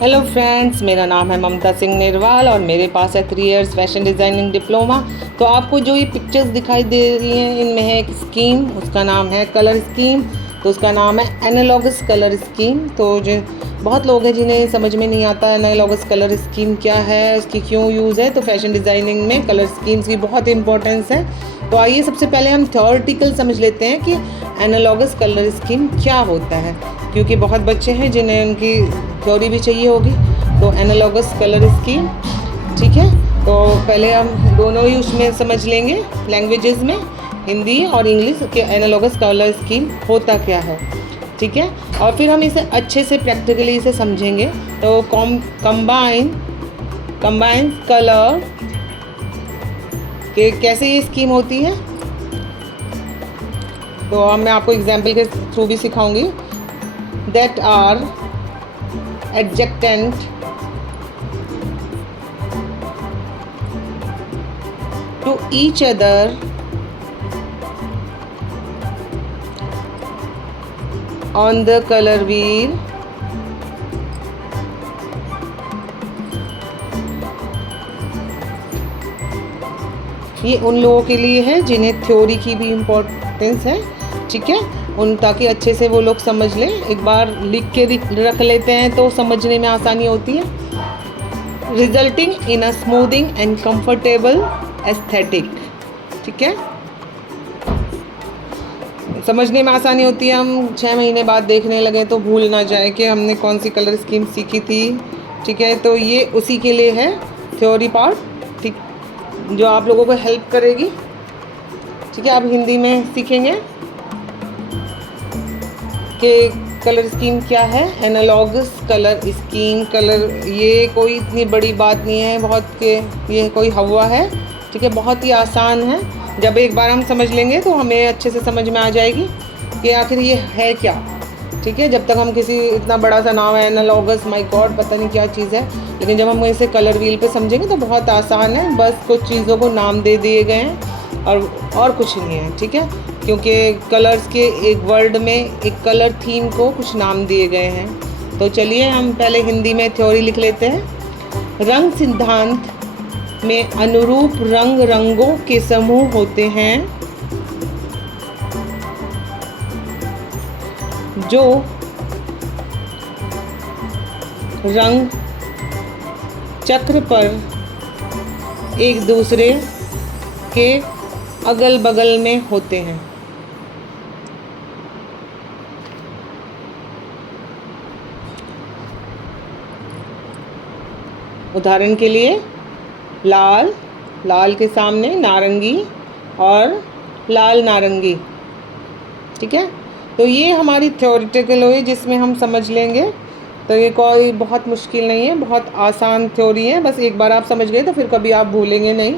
Hello friends, मेरा नाम है ममता सिंह निर्वाल और मेरे पास है 3 इयर्स फैशन डिज़ाइनिंग डिप्लोमा। तो आपको जो ये पिक्चर्स दिखाई दे रही हैं, इनमें है एक स्कीम, उसका नाम है कलर स्कीम। तो उसका नाम है एनालॉगस कलर स्कीम। तो जो बहुत लोग हैं जिन्हें समझ में नहीं आता एनालॉगस कलर स्कीम क्या है, उसकी क्यों यूज़ है। तो फैशन डिज़ाइनिंग में कलर स्कीम्स की बहुत इंपॉर्टेंस है। तो आइए सबसे पहले हम थ्योरेटिकल समझ लेते हैं कि एनालॉगस कलर स्कीम क्या होता है, क्योंकि बहुत बच्चे हैं जिन्हें उनकी थ्योरी भी चाहिए होगी। तो एनालॉगस कलर स्कीम, ठीक है। तो पहले हम दोनों ही उसमें समझ लेंगे, लैंग्वेजेस में हिंदी और इंग्लिश के एनालॉगस कलर स्कीम होता क्या है, ठीक है। और फिर हम इसे अच्छे से प्रैक्टिकली इसे समझेंगे। तो कंबाइन कलर कि कैसे ये स्कीम होती है। तो अब मैं आपको एग्जाम्पल के थ्रू भी सिखाऊंगी। That are adjacent to each other on the colour wheel ये उन लोगों के लिए है जिन्हें थ्योरी की भी इम्पोर्टेंस है, ठीक है। उन ताकि अच्छे से वो लोग समझ लें। एक बार लिख के रख लेते हैं तो समझने में आसानी होती है। Resulting in a smoothing and comfortable aesthetic, ठीक है। समझने में आसानी होती है, हम 6 महीने बाद देखने लगे तो भूल ना जाए कि हमने कौन सी कलर स्कीम सीखी थी, ठीक है। तो ये उसी के लिए है थ्योरी पार्ट, ठीक, जो आप लोगों को हेल्प करेगी, ठीक है। अब हिंदी में सीखेंगे कि कलर स्कीम क्या है। एनालॉगस कलर स्कीम, कलर ये कोई इतनी बड़ी बात नहीं है, बहुत के ये कोई हवा है, ठीक है। बहुत ही आसान है। जब एक बार हम समझ लेंगे तो हमें अच्छे से समझ में आ जाएगी कि आखिर ये है क्या, ठीक है। जब तक हम किसी इतना बड़ा सा नाम है एनालॉगस, माय गॉड पता नहीं क्या चीज़ है, लेकिन जब हम इसे कलर व्हील पे समझेंगे तो बहुत आसान है। बस कुछ चीज़ों को नाम दे दिए गए हैं और कुछ नहीं है, ठीक है। क्योंकि कलर्स के एक वर्ड में एक कलर थीम को कुछ नाम दिए गए हैं। तो चलिए हम पहले हिंदी में थ्योरी लिख लेते हैं। रंग सिद्धांत में अनुरूप रंग रंगों के समूह होते हैं जो रंग चक्र पर एक दूसरे के अगल बगल में होते हैं। उदाहरण के लिए लाल, लाल के सामने नारंगी और लाल नारंगी, ठीक है। तो ये हमारी थ्योरेटिकल हुई जिसमें हम समझ लेंगे। तो ये कोई बहुत मुश्किल नहीं है, बहुत आसान थ्योरी है। बस एक बार आप समझ गए तो फिर कभी आप भूलेंगे नहीं।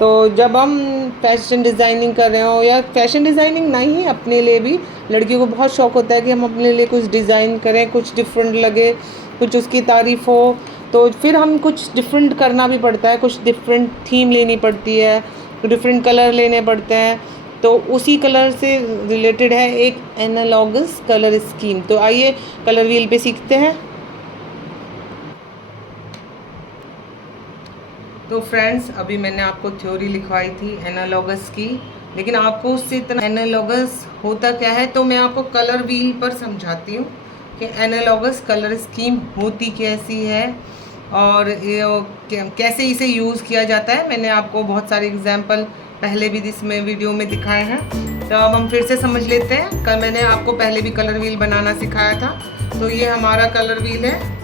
तो जब हम फैशन डिज़ाइनिंग कर रहे हो, या फैशन डिज़ाइनिंग नहीं है, अपने लिए भी लड़कियों को बहुत शौक़ होता है कि हम अपने लिए कुछ डिज़ाइन करें, कुछ डिफरेंट लगे, कुछ उसकी तारीफ़ हो। तो फिर हम कुछ डिफरेंट करना भी पड़ता है, कुछ डिफरेंट थीम लेनी पड़ती है, डिफरेंट कलर लेने पड़ते हैं। तो उसी कलर से रिलेटेड है एक एनालॉगस कलर स्कीम। तो आइए कलर व्हील पे सीखते हैं। तो फ्रेंड्स, अभी मैंने आपको थ्योरी लिखवाई थी एनालॉगस की, लेकिन आपको उससे इतना एनालॉगस होता क्या है तो मैं आपको कलर व्हील पर समझाती हूँ कि एनालॉगस कलर स्कीम होती कैसी है और कैसे इसे यूज़ किया जाता है। मैंने आपको बहुत सारे एग्जाम्पल पहले भी इसमें वीडियो में दिखाए हैं। तो अब हम फिर से समझ लेते हैं। कल मैंने आपको पहले भी कलर व्हील बनाना सिखाया था। तो ये हमारा कलर व्हील है,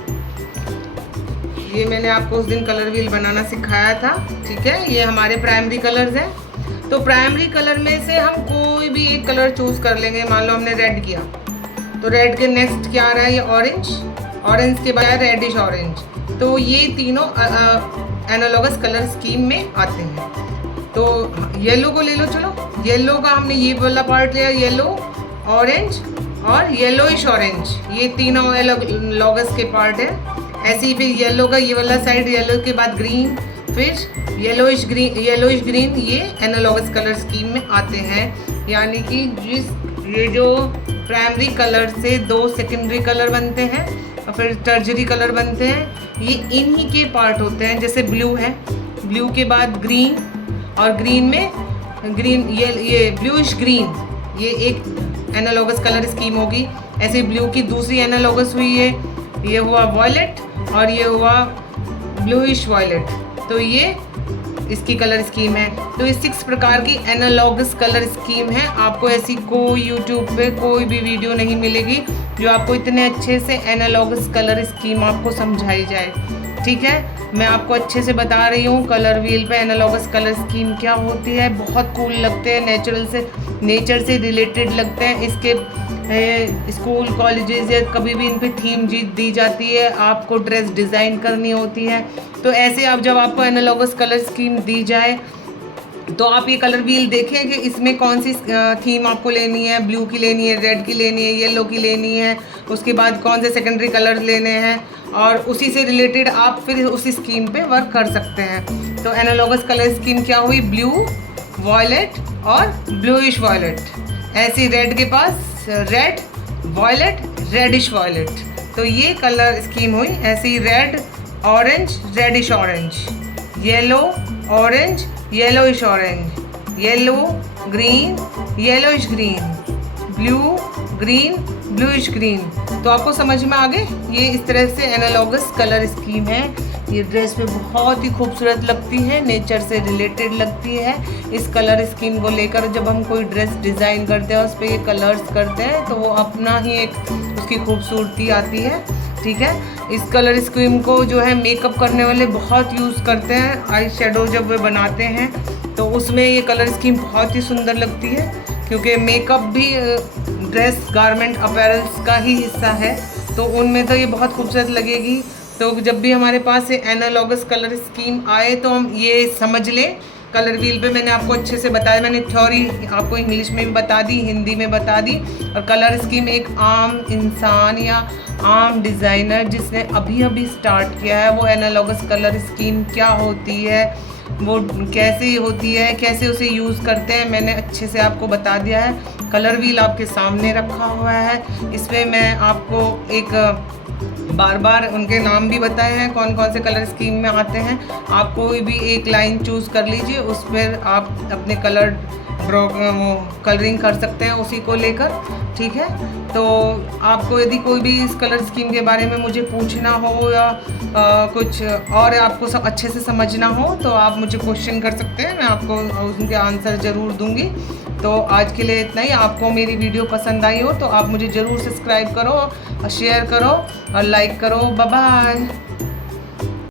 ये मैंने आपको उस दिन कलर व्हील बनाना सिखाया था, ठीक है। ये हमारे प्राइमरी कलर्स हैं। तो प्राइमरी कलर में से हम कोई भी एक कलर चूज़ कर लेंगे। मान लो हमने रेड किया, तो रेड के नेक्स्ट क्या आ रहा है, ये ऑरेंज, ऑरेंज के बाद रेडिश ऑरेंज। तो ये तीनों एनालॉगस कलर स्कीम में आते हैं। तो येलो को ले लो, चलो येलो का हमने ये वाला पार्ट लिया, येलो, ऑरेंज और येलोइश ऑरेंज, ये तीनों एनालॉगस के पार्ट है। ऐसे ही फिर येलो का ये वाला साइड, येलो के बाद ग्रीन, फिर येलोइश ग्रीन, ये एनालॉगस कलर स्कीम में आते हैं। यानी कि ये जो प्राइमरी कलर से 2 सेकेंडरी कलर बनते हैं और फिर टर्जरी कलर बनते हैं। ये इन्हीं के पार्ट होते हैं। जैसे ब्लू है, ब्लू के बाद ग्रीन, और ग्रीन में ग्रीन, ये ब्लूइश ग्रीन, ये एक एनालॉगस कलर स्कीम होगी। ऐसे ब्लू की दूसरी एनालॉगस हुई है, ये हुआ वॉयलेट, और ये हुआ ब्लूइश वॉयलेट। तो ये इसकी कलर स्कीम है। तो ये 6 प्रकार की एनालॉगस कलर स्कीम है। आपको ऐसी कोई यूट्यूब पे कोई भी वीडियो नहीं मिलेगी जो आपको इतने अच्छे से एनालॉगस कलर स्कीम आपको समझाई जाए। ठीक है, मैं आपको अच्छे से बता रही हूँ कलर व्हील पे एनालॉगस कलर स्कीम क्या होती है। बहुत कूल लगते हैं, नेचर से रिलेटेड लगते हैं। इसके स्कूल कॉलेजेस या कभी भी इन पे थीम दी जाती है, आपको ड्रेस डिज़ाइन करनी होती है। तो ऐसे आप जब आपको एनालॉगस कलर स्कीम दी जाए तो आप ये कलर व्हील देखें कि इसमें कौन सी थीम आपको लेनी है। ब्लू की लेनी है, रेड की लेनी है, येलो की लेनी है, उसके बाद कौन से सेकेंडरी कलर लेने हैं, और उसी से रिलेटेड आप फिर उसी स्कीम पे वर्क कर सकते हैं। तो एनालॉगस कलर स्कीम क्या हुई, ब्लू, वॉयलेट और ब्लूइश वॉयलेट। ऐसी रेड के पास रेड, वॉयलेट, रेडिश वॉयलेट। तो ये कलर स्कीम हुई। ऐसी red, orange, reddish orange, yellow, orange, yellowish orange, yellow, green, yellowish green, blue, green, bluish green. तो आपको समझ में आ गए, ये इस तरह से एनालॉगस कलर स्कीम है। ये ड्रेस पे बहुत ही खूबसूरत लगती है, नेचर से रिलेटेड लगती है। इस कलर स्कीम को लेकर जब हम कोई ड्रेस डिज़ाइन करते हैं, उस पर ये कलर्स करते हैं, तो वो अपना ही एक उसकी खूबसूरती आती है। ठीक है, इस कलर स्कीम को जो है मेकअप करने वाले बहुत यूज़ करते हैं। आई शेडो जब वे बनाते हैं तो उसमें ये कलर स्कीम बहुत ही सुंदर लगती है, क्योंकि मेकअप भी ड्रेस, गारमेंट, अपैरल्स का ही हिस्सा है, तो उनमें तो ये बहुत खूबसूरत लगेगी। तो जब भी हमारे पास ये एनालॉगस कलर स्कीम आए तो हम ये समझ लें। कलर व्हील पे मैंने आपको अच्छे से बताया, मैंने थ्योरी आपको इंग्लिश में भी बता दी, हिंदी में बता दी। और कलर स्कीम एक आम इंसान या आम डिज़ाइनर जिसने अभी अभी स्टार्ट किया है, वो एनालॉगस कलर स्कीम क्या होती है, वो कैसे होती है, कैसे उसे यूज़ करते हैं, मैंने अच्छे से आपको बता दिया है। कलर व्हील आपके सामने रखा हुआ है, इस पर मैं आपको एक बार बार उनके नाम भी बताए हैं कौन कौन से कलर स्कीम में आते हैं। आप कोई भी एक लाइन चूज़ कर लीजिए, उस पर आप अपने कलर कलरिंग कर सकते हैं उसी को लेकर। ठीक है, तो आपको यदि कोई भी इस कलर स्कीम के बारे में मुझे पूछना हो या कुछ और आपको सब अच्छे से समझना हो तो आप मुझे क्वेश्चन कर सकते हैं, मैं आपको उनके आंसर ज़रूर दूंगी। तो आज के लिए इतना ही। आपको मेरी वीडियो पसंद आई हो तो आप मुझे ज़रूर सब्सक्राइब करो और शेयर करो और लाइक करो। Bye bye.